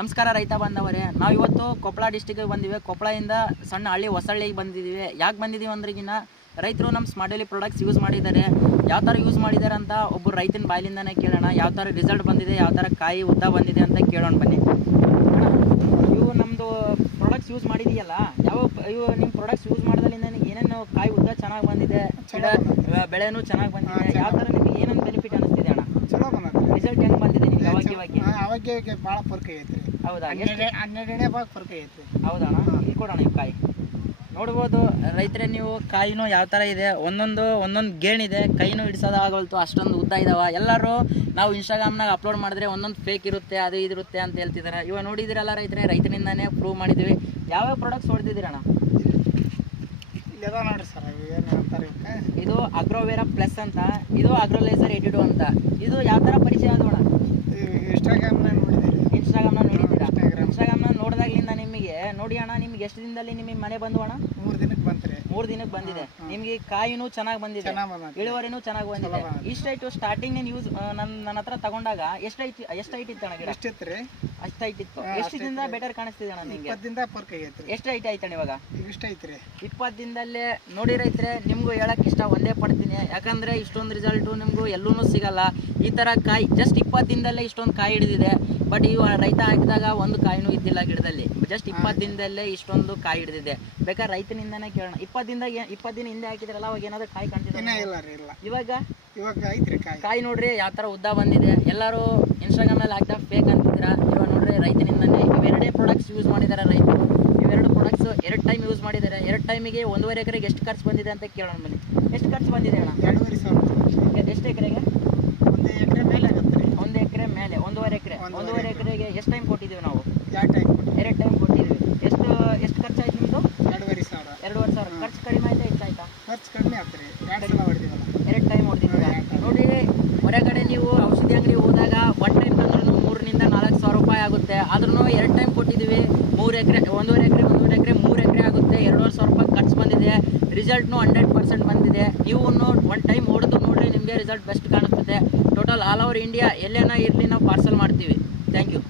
ನಮಸ್ಕಾರ ರೈತ ಬಾಂಧವರೇ, ನಾವು ಇವತ್ತು ಕೊಪ್ಪಳ ಡಿಸ್ಟಿಕ್ಗೆ ಬಂದಿವೆ. ಕೊಪ್ಪಳದಿಂದ ಸಣ್ಣ ಹಳ್ಳಿ ಹೊಸಳ್ಳಿಗೆ ಬಂದಿದ್ದೀವಿ. ಯಾಕೆ ಬಂದಿದ್ದೀವಿ ಅಂದ್ರೆಗಿನ ರೈತರು ನಮ್ಮ ಸ್ಮಾರ್ಟ್ ಡೆಲಿ ಪ್ರಾಡಕ್ಟ್ಸ್ ಯೂಸ್ ಮಾಡಿದ್ದಾರೆ. ಯಾವ ಥರ ಯೂಸ್ ಮಾಡಿದ್ದಾರೆ ಅಂತ ಒಬ್ಬರು ರೈತನ ಬಾಯಿಲಿಂದನೇ ಕೇಳೋಣ. ಯಾವ ಥರ ರಿಸಲ್ಟ್ ಬಂದಿದೆ, ಯಾವ ಥರ ಕಾಯಿ ಉದ್ದ ಬಂದಿದೆ ಅಂತ ಕೇಳೋಣ ಬನ್ನಿ. ಇವು ನಮ್ಮದು ಪ್ರಾಡಕ್ಟ್ಸ್ ಯೂಸ್ ಮಾಡಿದೆಯಲ್ಲ, ಇವು ನಿಮ್ಮ ಪ್ರಾಡಕ್ಟ್ಸ್ ಯೂಸ್ ಮಾಡೋದ್ರಿಂದ ಏನೇನು ಕಾಯಿ ಉದ್ದ ಚೆನ್ನಾಗಿ ಬಂದಿದೆ, ಬೆಳೆನೂ ಚೆನ್ನಾಗಿ ಬಂದಿದೆ, ಯಾವ ಥರ ನಿಮಗೆ ಏನೇನು ಬೆನಿಫಿಟ್ ಅನ್ನಿಸ್ತಿದೆ ಅಣ್ಣ? ಚಲೋ ಬಂದೈತಿ. ರಿಸಲ್ಟ್ ಹೆಂಗೆ ಬಂದಿದೆ ನಿಮ್ಗೆ ಅವಾಗ ಭಾಳ ಫರ್ಕ್ ಐತ್ರಿ. ಹೌದಾ? 12 ಭಾಗ ಫರ್ಕ್ ಐತ್ರಿ. ಹೌದಾ? ಇಲ್ಲಿ ಕೊಡೋಣ ಈ ಕಾಯಿ ನೋಡ್ಬೋದು ರೈತರೇ ನೀವು. ಕಾಯಿನೂ ಯಾವ ಥರ ಇದೆ, ಒಂದೊಂದು ಗೇಣಿದೆ, ಕೈನೂ ಹಿಡಿಸೋದಾಗಲ್ತು, ಅಷ್ಟೊಂದು ಉದ್ದ ಇದಾವೆ. ಎಲ್ಲರೂ ನಾವು ಇನ್ಸ್ಟಾಗ್ರಾಮ್ನಾಗ ಅಪ್ಲೋಡ್ ಮಾಡಿದ್ರೆ ಒಂದೊಂದು ಫೇಕ್ ಇರುತ್ತೆ, ಅದು ಇದಿರುತ್ತೆ ಅಂತ ಹೇಳ್ತಿದ್ದಾರೆ. ಇವಾಗ ನೋಡಿದಿರಲ್ಲ ರೈತರೇ, ರೈತನಿಂದಾನೇ ಪ್ರೂವ್ ಮಾಡಿದ್ವಿ. ಯಾವ್ಯಾವ ಪ್ರಾಡಕ್ಟ್ಸ್ ಹೊಡೆದಿದ್ದೀರಣ್ಣ? ಇಲ್ಲದ ನೋಡ್ರಿ ಸರ್, ಏನು ಅಂತಾರೆ ಇದು ಅಗ್ರೋವೇರಾ ಪ್ಲಸ್ ಅಂತ, ಇದು ಅಗ್ರೋಲೈಸರ್ 82 ಅಂತ. ಇದು ಯಾವ ಥರ ಪರಿಚಯ ಆದೋಣ? ಇನ್ಸ್ಟಾಗ್ರಾಮ್ನಾಗ ನೋಡಿದ್ದೀರಿ. ಇನ್ಸ್ಟಾಗ್ರಾಮ್ನ ನೋಡಿದ್ದೀರಾ? ಇನ್ಸ್ಟಾಗ್ರಾಮ್ನ ನೋಡಿದಾಗ್ಲಿಂದ ನಿಮಗೆ ನೋಡಿ ಅಣ್ಣ, ನಿಮ್ಗೆ ಎಷ್ಟು ದಿನದಲ್ಲಿ ನಿಮಗೆ ಮನೆ ಬಂದು ಅಣ್ಣ? 3 ದಿನಕ್ಕೆ ಬಂತ್ರಿ. 3 ದಿನಕ್ಕೆ ಬಂದಿದೆ. ನಿಮಗೆ ಕಾಯಿನೂ ಚೆನ್ನಾಗಿ ಬಂದಿದೆ, ಇಳುವರಿನೂ ಚೆನ್ನಾಗಿ ಬಂದಿದೆ. ಇಷ್ಟೈತು ಸ್ಟಾರ್ಟಿಂಗ್ ನೀನು ಯೂಸ್ ನನ್ನ ಹತ್ರ ತಗೊಂಡಾಗ ಎಷ್ಟು ಹೈಟ್ ಇತ್ತು ಅಣ್ಣ ಗಿಡ? ಎಷ್ಟಿತ್ತು? ಅಷ್ಟು ಹೈಟ್ ಇತ್ತು. ಎಷ್ಟು ದಿನದಿಂದ ಬೆಟರ್ ಕಾಣಿಸ್ತಿದೆ ಅಣ್ಣ ನಿಮಗೆ? 20 ದಿನದ ಫರ್ಕ್ ಆಗೈತ್ರಿ. ಎಷ್ಟು ಹೈಟ್ ಆಯ್ತಣ್ಣ ಇವಾಗ? ಇಷ್ಟ ಐತ್ರಿ. 20 ದಿನದಲ್ಲೇ ನೋಡಿ ರೈತರೆ, ನಿಮಗೂ ಹೇಳಕ್ಕೆ ಇಷ್ಟ ಒಂದೇ ಪಡ್ತೀನಿ. ಯಾಕಂದರೆ ಇಷ್ಟೊಂದು ರಿಸಲ್ಟು ನಿಮಗೂ ಎಲ್ಲೂ ಸಿಗಲ್ಲ. ಈ ಥರ ಕಾಯಿ ಜಸ್ಟ್ 20 ದಿನದಲ್ಲೇ ಇಷ್ಟೊಂದು ಕಾಯಿ ಹಿಡಿದಿದೆ. ಬಟ್ ಇವು ರೈತ ಹಾಕಿದಾಗ ಒಂದು ಕಾಯಿನೂ ಇದ್ದಿಲ್ಲ ಗಿಡದಲ್ಲಿ. ಜಸ್ಟ್ 20 ದಿನದಲ್ಲೇ ಇಷ್ಟೊಂದು ಕಾಯಿ ಹಿಡಿದಿದೆ. ಬೇಕಾದ್ರೆ ರೈತನಿಂದನೇ ಕೇಳೋಣ. 20 ದಿನ ಹಿಂದೆ ಹಾಕಿದ್ರಲ್ಲ, ಅವಾಗ ಏನಾದರೂ ಕಾಯಿ ಕಾಣ್ತಿದೆ? ಇಲ್ಲ ರೀ, ಇಲ್ಲ. ಇವಾಗ ಐತ್ರಿ ಕಾಯಿ ನೋಡ್ರಿ ಯಾವ ಥರ ಉದ್ದ ಬಂದಿದೆ. ಎಲ್ಲರೂ ಇನ್ಸ್ಟಾಗ್ರಾಮ್ನಲ್ಲಿ ಹಾಕಿದಾಗ ಫೇಕ್ ಅಂತಿದ್ದೀರಾ. ಇವಾಗ ನೋಡ್ರಿ ರೈತನಿಂದನೇ ಇವೆರಡೇ ಪ್ರಾಡಕ್ಟ್ಸ್ ಯೂಸ್ ಮಾಡಿದ್ದಾರೆ ರೈತರು. ಇವೆರಡು ಪ್ರಾಡಕ್ಟ್ಸ್ 2 ಟೈಮ್ ಯೂಸ್ ಮಾಡಿದ್ದಾರೆ. 2 ಟೈಮಿಗೆ 1.5 ಎಕರೆಗೆ ಎಷ್ಟು ಖರ್ಚು ಬಂದಿದೆ ಅಂತ ಕೇಳೋಣ ಬನ್ನಿ. ಎಷ್ಟು ಖರ್ಚು ಬಂದಿದೆ ಅಣ್ಣ? 2,500. ಎಷ್ಟು ಎಕರೆಗೆ? 1 ಎಕರೆ ಮೇಲೆ ಆಗುತ್ತೆ ರೀ. 1 ಎಕರೆ ಮೇಲೆ 1.5 ಎಕರೆಗೆ ಎಷ್ಟು ಟೈಮ್ ಕೊಟ್ಟಿದ್ದೀವಿ ನಾವು? 2 ಟೈಮ್ ಕೊಟ್ಟಿದ್ದೀವಿ. ಎಷ್ಟು ಖರ್ಚಾಯ್ತು ನಿಮ್ಮದು? 2,500. 2,500. ಖರ್ಚು ಕಡಿಮೆ ಆಯ್ತಾ ಹೆಚ್ಚಾಯ್ತಾ? ಖರ್ಚು ಕಡಿಮೆ ಆಗ್ತದೆ. 2 ಸಲ ಹೊಡೆದಿವಲ್ಲ. 2 ಟೈಮ್ ಹೊಡೆದಿದ್ದೀರಾ ನೋಡಿ. ಹೊರಗಡೆ ನೀವು ಔಷಧಿ ಅಂಗಡಿ ಹೋದಾಗ 1 ಟೈಮ್ ತಂದ್ರೂ 3,000 to 4,000 ರೂಪಾಯಿ ಆಗುತ್ತೆ. ಆದ್ರೂ 2 ಟೈಮ್ ಕೊಟ್ಟಿದ್ದೀವಿ. 3 ಎಕರೆ 1.5 ಎಕರೆ 3 ಎಕರೆ ಆಗುತ್ತೆ. 2,500 ರೂಪಾಯಿ ಖರ್ಚು ಬಂದಿದೆ. ರಿಸಲ್ಟ್ನು 100% ಬಂದಿದೆ. ನೀವು 1 ಟೈಮ್ ಹೊಡೆದು ನೋಡ್ರಿ, ನಿಮಗೆ ರಿಸಲ್ಟ್ ಬೆಸ್ಟ್ ಕಾಣಿಸ್ತದೆ. ಟೋಟಲ್ ಆಲ್ ಓವರ್ ಇಂಡಿಯಾ ಎಲ್ಲೇನ ಇರಲಿ ನಾವು ಪಾರ್ಸಲ್ ಮಾಡ್ತೀವಿ. Thank you.